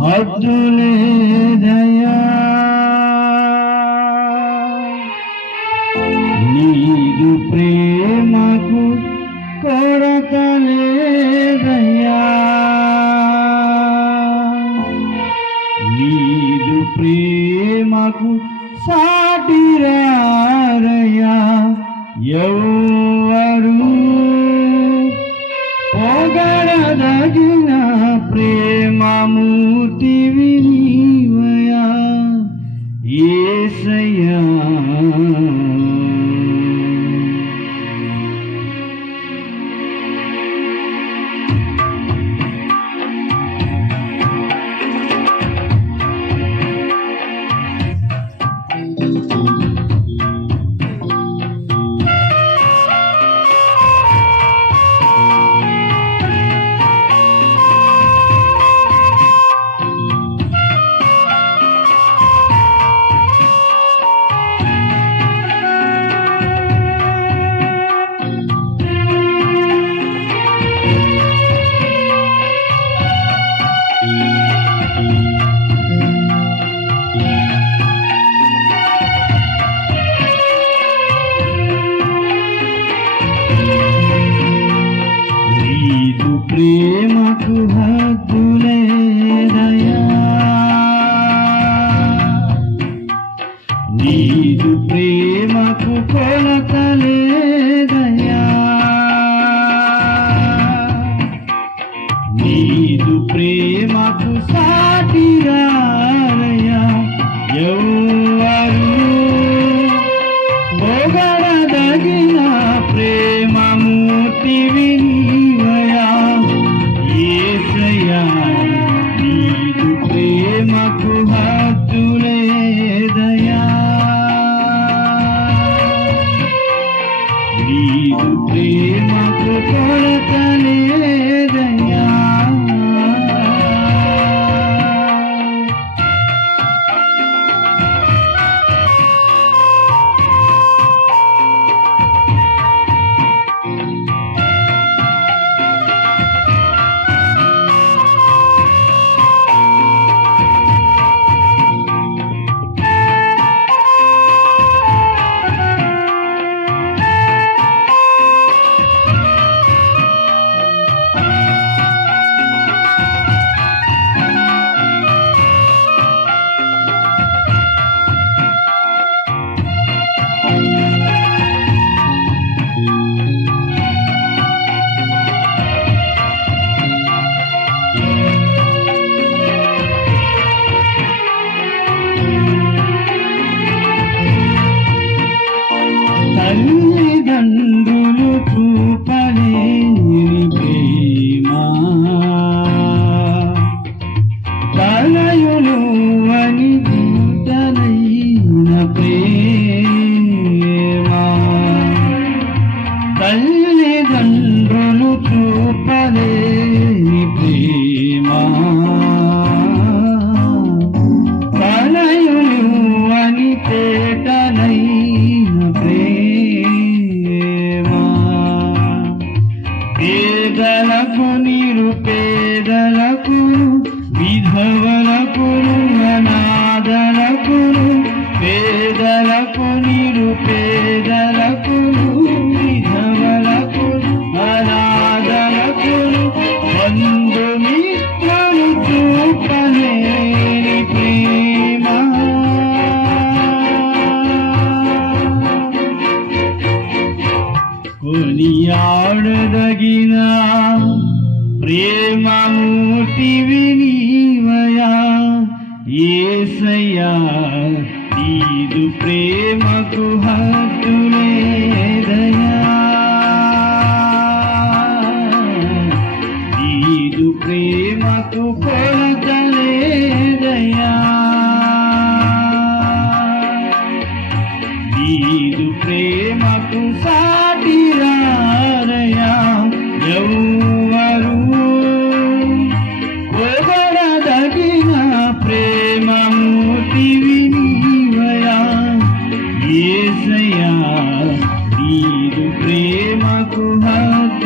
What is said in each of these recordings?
హద్దులేదయ్యా నీదు ప్రేమకు కొరత లేదయ్యా నీదు ప్రేమకు సాటిరారయ్యా ఎవరు పొగడదగిన ప్రేమమూర్తివి నీవయ్యా యేసయ్యా ప్రేమకు హద్దులేదయ్యా నీదు ప్రేమకు కొలత లేదయ్యా నీదు ప్రేమకు సాటిరారయ్యా ఎవరు పొగడదగిన ప్రేమమూర్తివి నీదు ప్రేమకు హద్దులేదయ్యా నీదు ప్రేమకు కొరత లేదయ్యా తల్లిదండ్రులు చూపలేని ప్రేమ తనయులు అని దూతలైన ప్రేమ తల్లిదండ్రులు చూపలేని ప్రేమ తనయులు అని తేటలైన పేదలకు నిరుపేదలకు విధవలకు అనాథలకు పేదలకు నిరుపేదలకు విధవలకు అనాథలకు బంధుమిత్రులు చూపలేని ప్రేమ కొనియాడదగిన ప్రేమమూర్తివి నీవయ్యా యేసయ్యా నీదు ప్రేమకు హద్దులేదయ్యా నీదు ప్రేమకు కొలత లేదయ్యా నీదు ప్రేమకు సాటిరారయ్యా ఎవరు పొగడదగిన ప్రేమమూర్తివి నీవయ్యా యేసయ్యా నీదు ప్రేమకు హద్దులేదయ్యా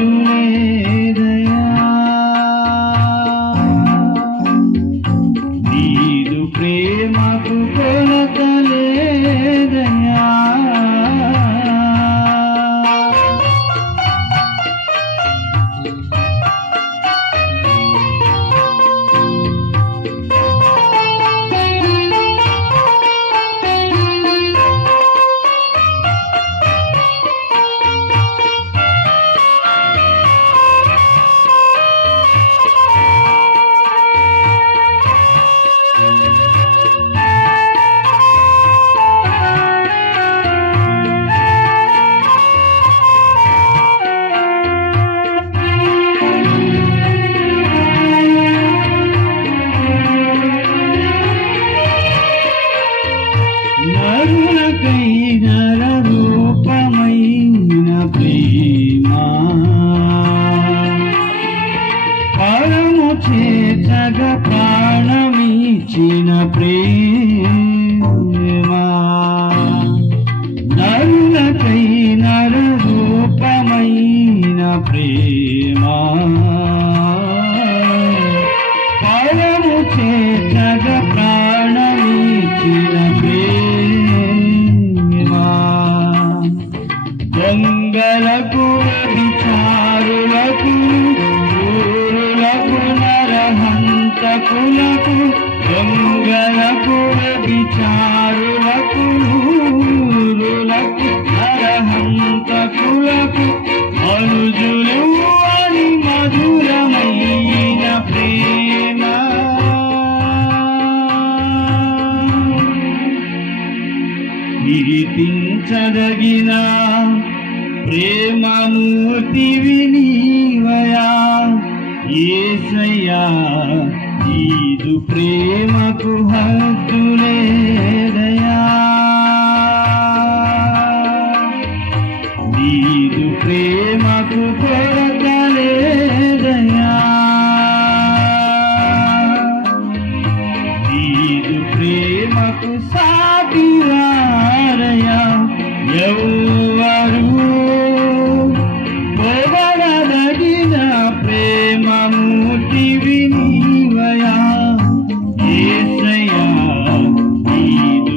చేర్చగ ప్రాణమిచ్చిన ప్రేమ నరులకై నరరూపమైన ప్రేమ పరము చేర్చగ ప్రాణమిచ్చిన ప్రేమ దొంగలకు విచారులకు క్రూరులకు నరహంతకులకు దొంగలకు విచారులకు క్రూరులకు నరహంతకులకు మనుజులు అని మధురమైన ప్రేమ కీర్తించదగిన ప్రేమమూర్తివి నీవయా యేసయ్యా నీదు ప్రేమకు హద్దులేదయా నీదు ప్రేమకు కొరతలేదయా నీదు ప్రేమకు సాటివారయా ఎవ్వరు పొగడదగిన ప్రేమమూర్తివి నీవయా యేసయ్యా నీదు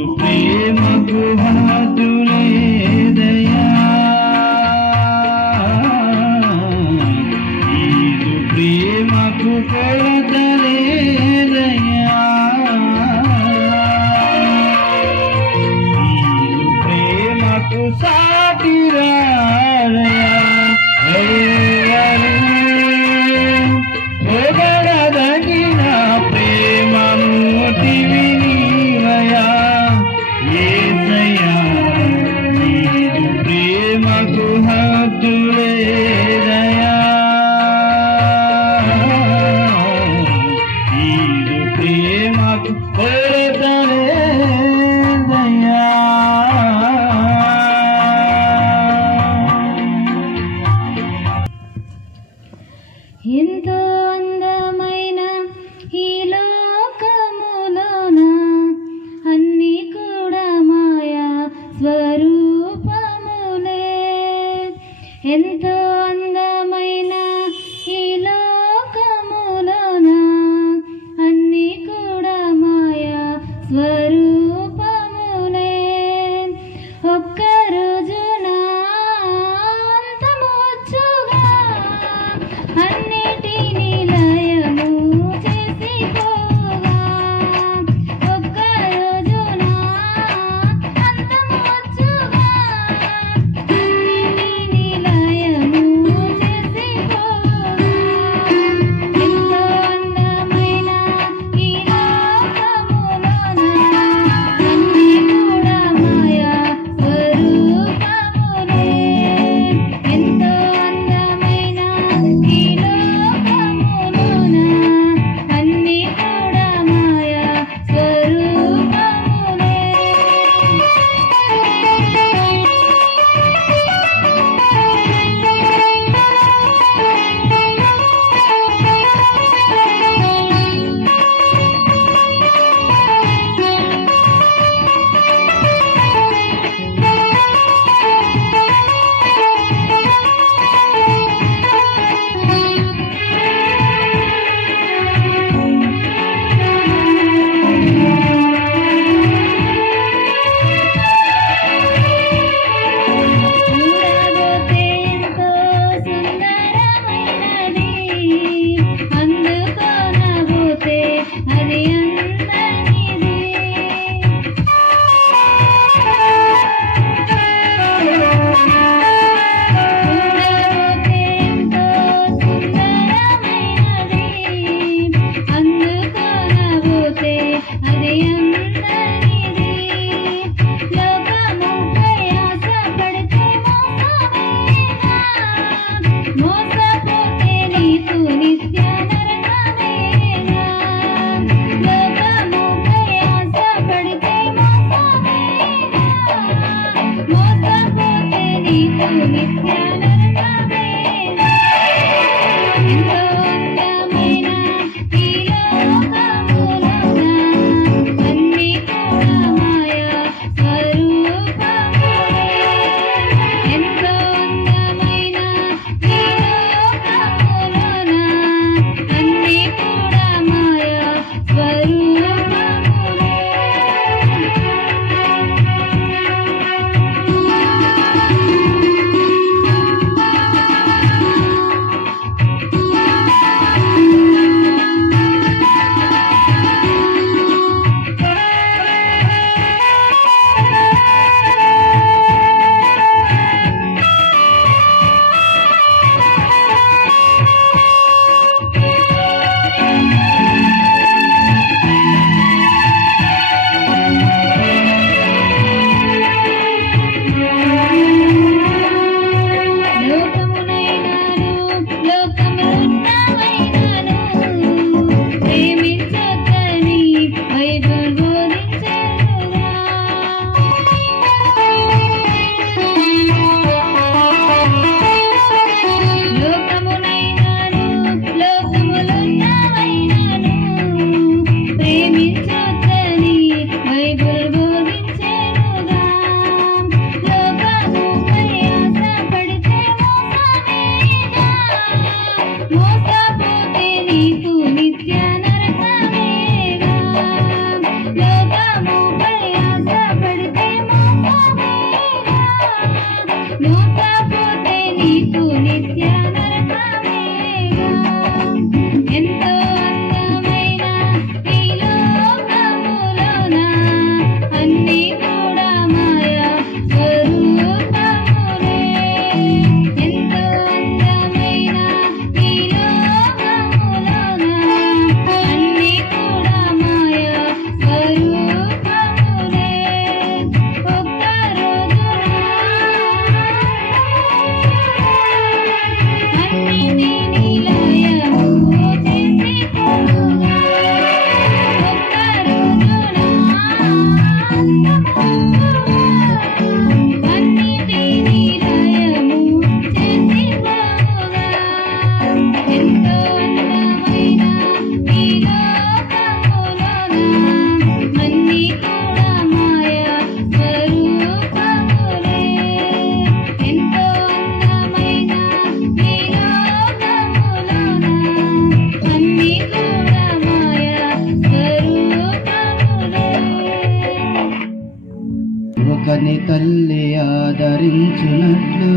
ఒకని తల్లి ఆదరించినట్లు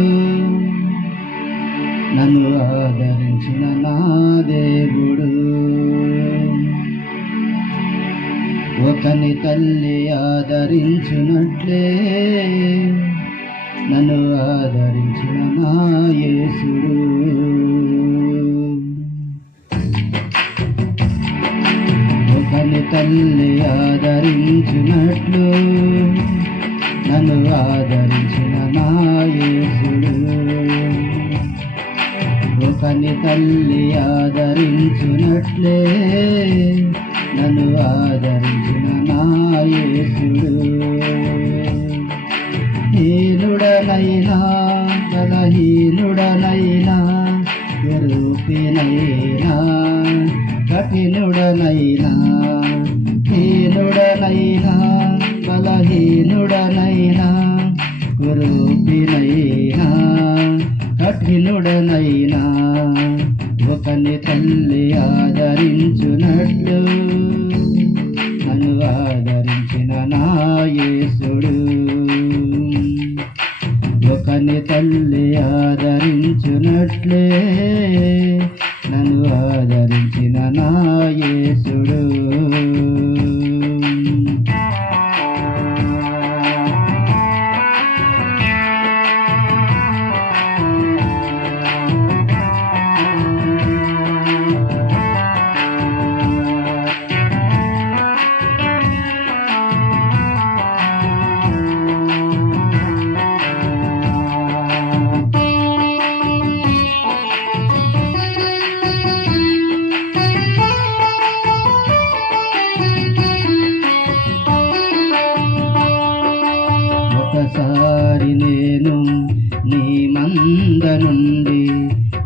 నన్ను ఆదరించిన నా దేవుడు. ఒకని తల్లి ఆదరించినట్లే నన్ను ఆదరించిన నా యేసుడు. ఒకని తల్లి ఆదరించినట్లు నన్ను ఆదరించిన నా యేసుడు. ఒకని తల్లి ఆదరించినట్లే నన్ను ఆదరించిన నా యేసుడు. హీనుడనైనా బలహీనుడనైనా విరూపినైనా కఠినుడనైనా హీనుడనైనా బలహీనుడనైనా విరూపినైనా కఠినుడనైనా ఒకని తల్లి ఆదరించునట్లు నన్ను ఆదరించిన నా యేసుడు. ఒకని తల్లి ఆదరించునట్లే నన్ను ఆదరించిన నా యేసుడు. ఒకసారి నేను నీ మంద నుండి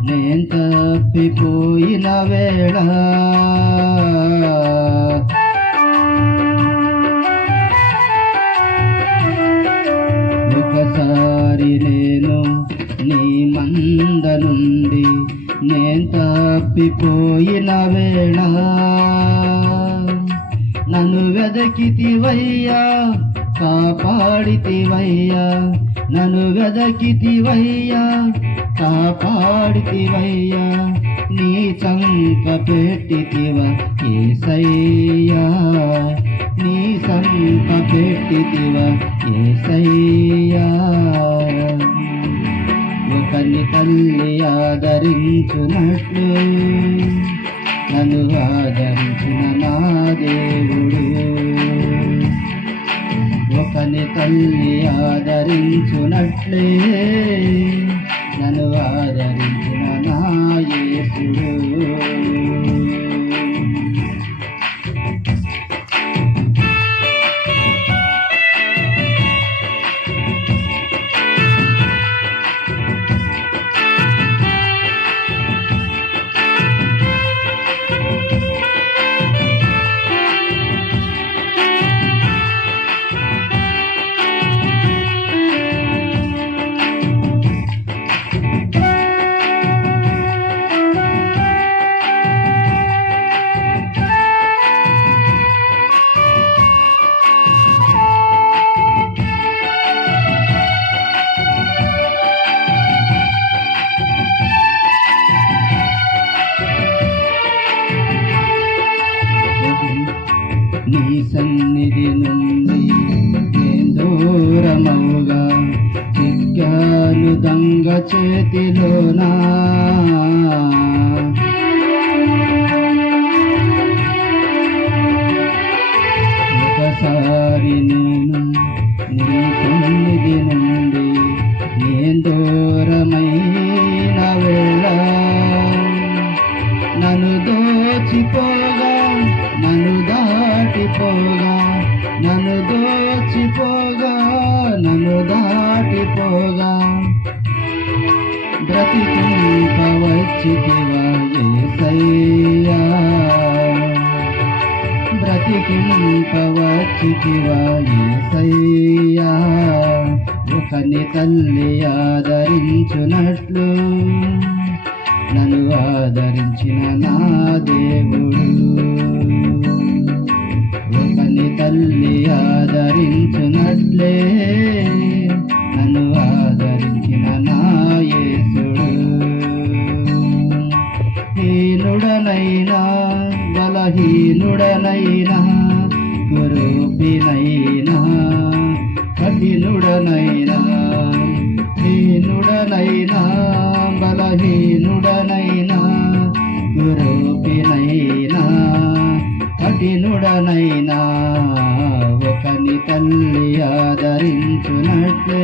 నేను తప్పిపోయిన వేళ ఒకసారి నేను నీ మంద నుండి నేను తప్పిపోయిన వేళ నన్ను వెదకితివయ్యా కాపాడితివయ్యా. నన్ను వెదకితివయ్యా కాపాడితివయ్యా. నీ సంక పెట్టితివా యేసయ్యా. నీ సంక పెట్టితివా యేసయ్యా. ఒకని తల్లి ఆదరించునట్లు నన్ను ఆదరించిన నా దేవుడు. ఒకని తల్లి ఆదరించునట్లే నన్ను ఆదరించిన నా యేసుడు. నీ సన్నిధి నుండి నేను దూరమవుగా చిక్కాను దొంగ చేతిలోనా. ఒకసారి నేను నీ సన్నిధి నుండి నేను దూరమైన వేళ నన్ను దోచిపోగా నన్ను దాటిపోగా నన్ను దోచిపోగా నన్ను దాటిపోగా బ్రతికింపవచ్చితివా యేసయ్యా. బ్రతికింపవచ్చితివా యేసయ్యా. ఒకని తల్లి ఆదరించునట్లు నన్ను ఆదరించిన నా దేవుడు. ఒకని తల్లి ఆదరించునట్లే దీనుడనైనా బలహీనుడనైనా కురూపినైనా కఠినుడనైనా దీనుడనైనా బలహీనుడనైనా కురూపినైనా కఠినుడనైనా ఒకని తల్లి ఆదరించునట్లే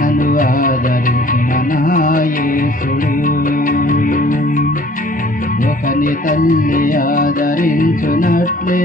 నన్ను ఆదరించిన నా యేసుడు ఒకని తల్లి ఆదరించునట్లే